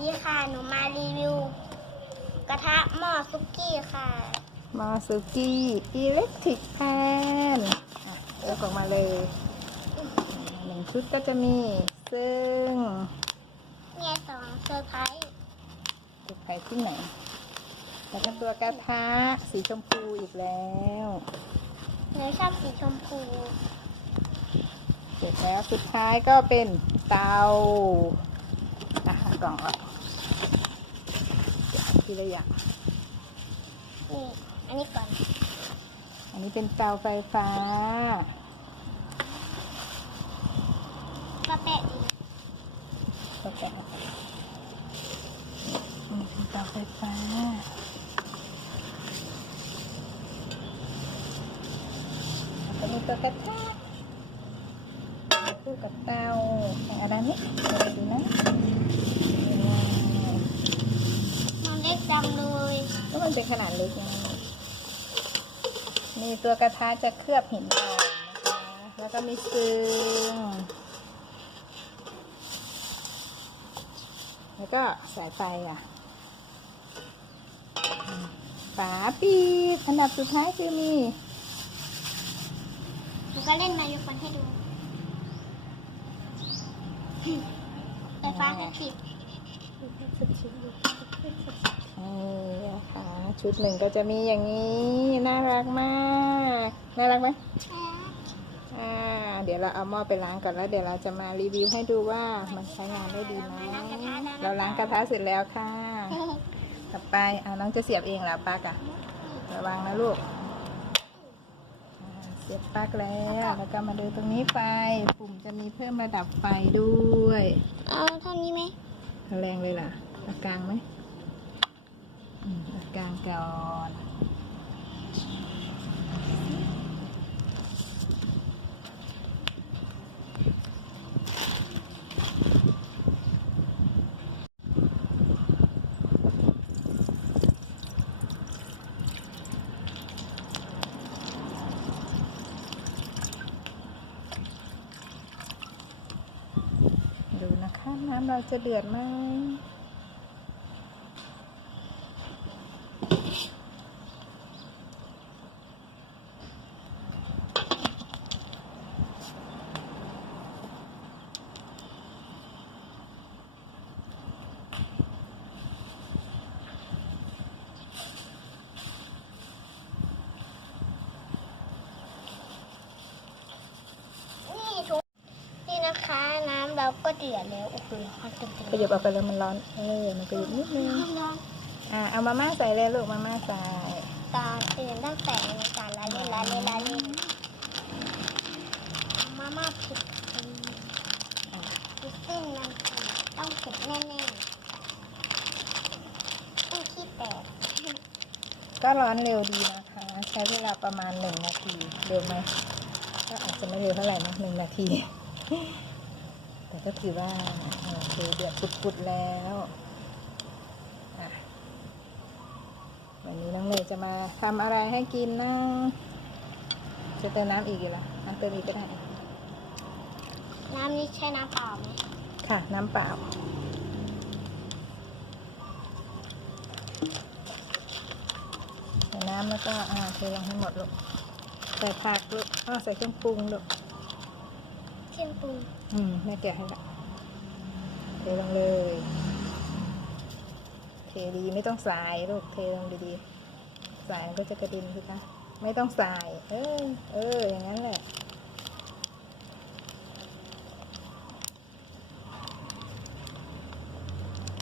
ดีค่ะ หนูมารีวิว กระทะหม้อซุกี้ค่ะมาสุกี้อิเล็กทริกแพนเลือกออกมาเลยหนึ่งชุดก็จะมีซึ่งเนี่ยสองเซอร์ไพรส์จะใส่ที่ไหน แล้วก็ตัวกระทะสีชมพูอีกแล้ว หนูชอบสีชมพู เสร็จแล้วสุดท้ายก็เป็นเตาอะกล่องละเดี๋ยวที ละอย่าง นี่อันนี้ก่อน อันนี้เป็นเตาไฟฟ้า ก็แปะอีกก็แปะอืมเป็นเตาไฟฟ้าแล้วก็มีตัวกระทะคู่กับเตาแต่อะไรนี่อะไรดีนะ มันเล็กจังเลยก็มันเป็นขนาดเล็กนะมีตัวกระทะจะเคลือบหินอ่อนนะคะแล้วก็มีซึงแล้วก็สายไฟอะอืมฝาปิดอันดับสุดท้ายคือมีหนูก็เล่นมายกคนให้ดูไฟฟ้าสถิต นี่นะคะชุดหนึ่งก็จะมีอย่างนี้ น่ารักมาก น่ารักไหมอ่าเดี๋ยวเราเอาหม้อไปล้างก่อนแล้ว เดี๋ยวเราจะมารีวิวให้ดูว่ามันใช้งานได้ดีไหมเราล้างกระทะเสร็จแล้วค่ะ ต่อไปอ่าน้องจะเสียบเองเหรอปลั๊กอะระวังนะลูกอ่าเสียบปลั๊กแล้ว แล้วก็มาดูตรงนี้ไฟ ปุ่มจะมีเพิ่มระดับไฟด้วย เอาเท่านี้ไหมแรงเลยล่ะเอากลางไหมอืมเอา กลางก่อนดูนะคะน้ำเราจะเดือดไหม นี่ทุกนี่นะคะ น้ำเราก็เดือดแล้วโอ้โหร้อนเต็มๆขยับออกไปแล้วมันร้อนเออมันขยับนิดนึงร้อนอ่าเอามาม่าใส่เลยลูกมาม่าใส่ตาตื่นตั้งแต่ในการละเล่นละเล่นละเล่นมาม่าผิดอ่าพิซซ่งมันต้องเผ็ดแน่ๆต้องขี้แตกก็ร้อนเร็วดีนะคะ ใช้เวลาประมาณหนึ่งนาทีเร็วไหมก็อาจจะไม่เร็วเท่าไหร่นะหนึ่งนาที แต่ก็ถือว่าโอเคเดือดปุดๆแล้วอะวันนี้น้องเนยจะมาทำอะไรให้กินนะ จะเติมน้ำอีกเหรอน้ำเติมอีกก็ได้ น้ำนี่ใช่น้ำเปล่าไหมค่ะ น้ำเปล่าใส่น้ำแล้วก็อ่าเทลงให้หมดลูก ใส่ผักลูกอ้อใส่เครื่องปรุงลูก เครื่องปรุงอืมแม่แกะให้ละเทลงเลยเทดีไม่ต้องสายลูกเทลงดีๆสายมันก็จะกระเด็นสิคะไม่ต้องสาย เออเอออย่างนั้นแหละ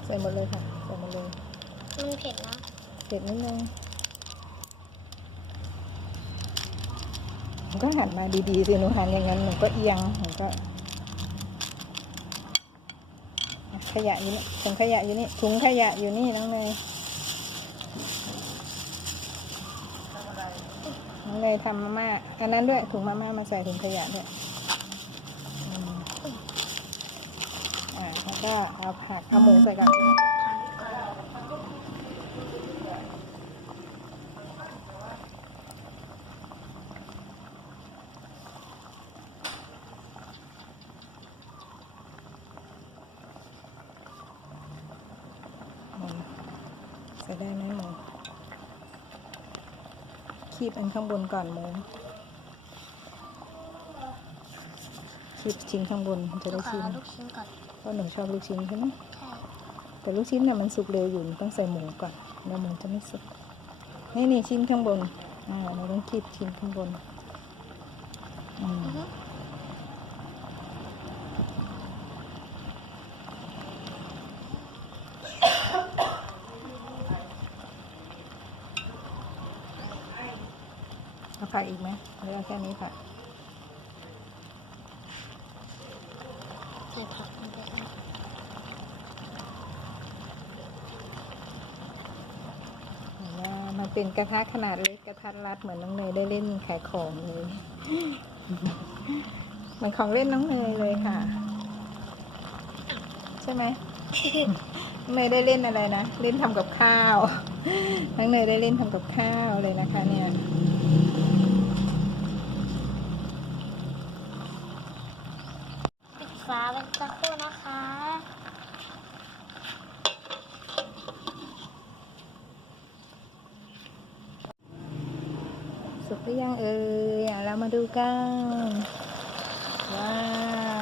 ใส่หมดเลยค่ะใส่หมดเลยมันเผ็ดนะเสร็จนิดนึง ผมก็หันมาดีๆสิหนูหันอย่างนั้นหนูก็เอียงหนูก็ขยะอยู่นี่ถุงขยะอยู่นี่ถุงขยะอยู่นี่น้องเนยน้องเนยทำมาม่าอันนั้นด้วยถุงมาม่ามาใส่ถุงขยะด้วยอ่าแล้วก็เอาผักเอาหมูใส่ก่อน ได้ไหมหมู คีบอันข้างบนก่อนหมูคีบชิ้นข้างบนจะได้ขอชิมลูกชิ้นก่อนเพราะหนูชอบลูกชิ้นใช่ไหมใช่แต่ลูกชิ้นเนี่ยมันสุกเร็วอยู่ต้องใส่หมูก่อนแล้วหมูจะไม่สุกนี่นี่ชิ้นข้างบนอ่าเราต้องคีบชิ้นข้างบนอืม อือฮึเอาผักอีกไหมหรือเอาแค่นี้ผักใส่ผักลงไปด้วยเห็นว่ามันเป็นกระทะขนาดเล็กกระทัดรัดเหมือนน้องเนยได้เล่นขายของเลยเหมือนของเล่นน้องเนยเลยค่ะ ใช่ไหมไม่ได้เล่นอะไรนะ เล่นทำกับข้าวน้องเนยได้เล่นทำกับข้าวเลยนะคะ เนี่ย ปิดฝาไว้สักครู่นะคะ สุก หรือยังเอ่ยอะเรามาดูกันว้า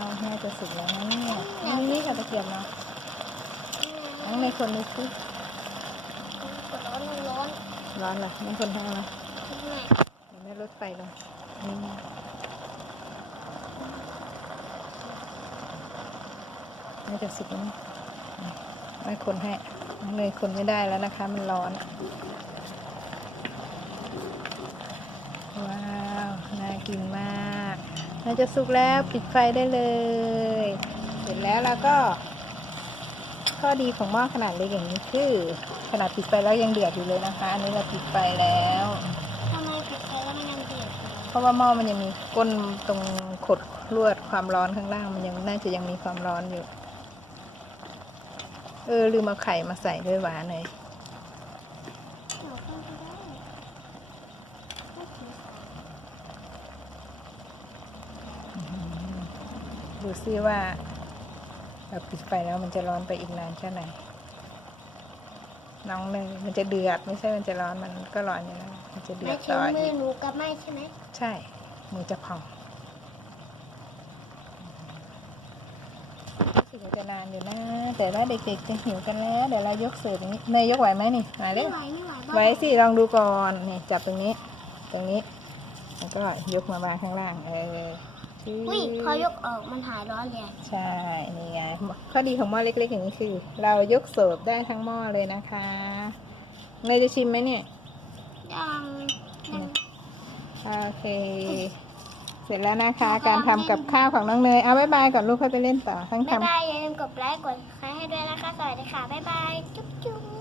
วน่าจะสุกแล้วนะเนี่ยนี่นี่ค่ะตะเกียบเนาะน้องในคนดูสิร้อนร้อนร้อนเหรอไม่คนทำนะนิดหน่อเดี๋ยวแม่ลดไฟลงนี่น่าจะสุกแล้วไม่คนให้เลยคนไม่ได้แล้วนะคะ มันร้อน ว้าว น่ากินมากน่าจะสุกแล้วปิดไฟได้เลย เสร็จแล้วเราก็ ข้อดีของหม้อขนาดเล็กอย่างนี้คือขนาดปิดไฟแล้วยังเดือดอยู่เลยนะคะ อันนี้เราปิดไฟแล้ว ทำไมปิดไฟแล้วมันยังเดือดอยู่เพราะว่าหม้อมันยังมีก้นตรงขดลวดความร้อนข้างล่างมันยังน่าจะยังมีความร้อนอยู่ เออลืมเอาไข่มาใส่ด้วยหวานเลย เดี๋ยวเข้าไปได้โอเค ดูซิว่าเราปิดไฟแล้วมันจะร้อนไปอีกนานแค่ไหน น้องเนยมันจะเดือดไม่ใช่มันจะร้อนมันก็ร้อนอยู่แล้วมันจะเดือไม่ดถึต่งอมือีอกหนูกับไม่ใช่ไหมใช่หมูจะพองรู้สึกว่าจะนานอยู่นะ แต่ว่าเด็กๆจะหิวกันแล้ว เดี๋ยวเรายกเสิร์ฟนี้เนยยกไหวไหมนี่มาเร็ไม่วไหวไม่ไหวบ้างไว้สิลองดูก่อนนี่จับตรงนี้ ตรงนี้ แล้วก็ยกมาวางข้างล่าง เออชื่ อุ้ยพอยกออกมันหายร้อนเลยใช่นี่ไงข้อดีของหม้อเล็ก ๆ อย่างนี้คือ เรายกเสิร์ฟได้ทั้งหม้อเลยนะคะเนยจะชิมไหมเนี่ยยังยังโอเค เสร็จแล้วนะคะ การทำกับข้าวของน้องเนยเอาบ๊ายบายก่อนลูกค่อยไปเล่นต่อทั้งบ๊ายทำบายอย่าลืมกดไลค์กดแชร์ให้ด้วยนะคะสวัสดีค่ะบ๊ายบายจุ๊บจุ๊บ